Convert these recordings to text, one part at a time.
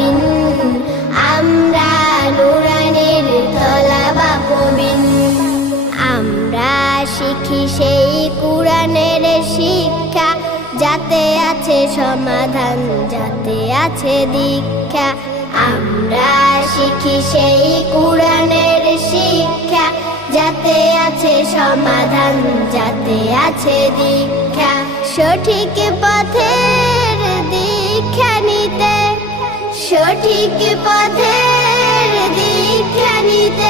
পবিন আমরা নুরানির তলা বা পবিন আমরা শিখি সেই কোরআনের শিক্ষা। যাতে আছে সমাধান, যাতে আছে দীক্ষা। আমরা শিখি সেই কোরআনের শিক্ষা। যাতে আছে সমাধান, যাতে আছে দীক্ষা। সঠিক পথের সঠিক পথের দীক্ষা নিতে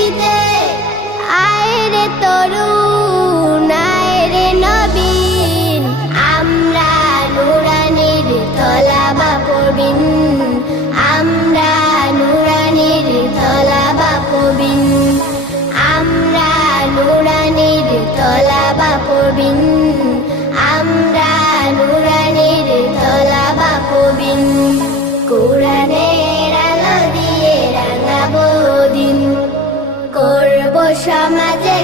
নুরানির তলা বা পবিন আমরা নুরানির তলা বা আমরা নুরানির তলা বা আমরা নুরানির তলা বা পবিন কোরআনের আলো দিয়ে রাঙাবো দিন। করব সমাজে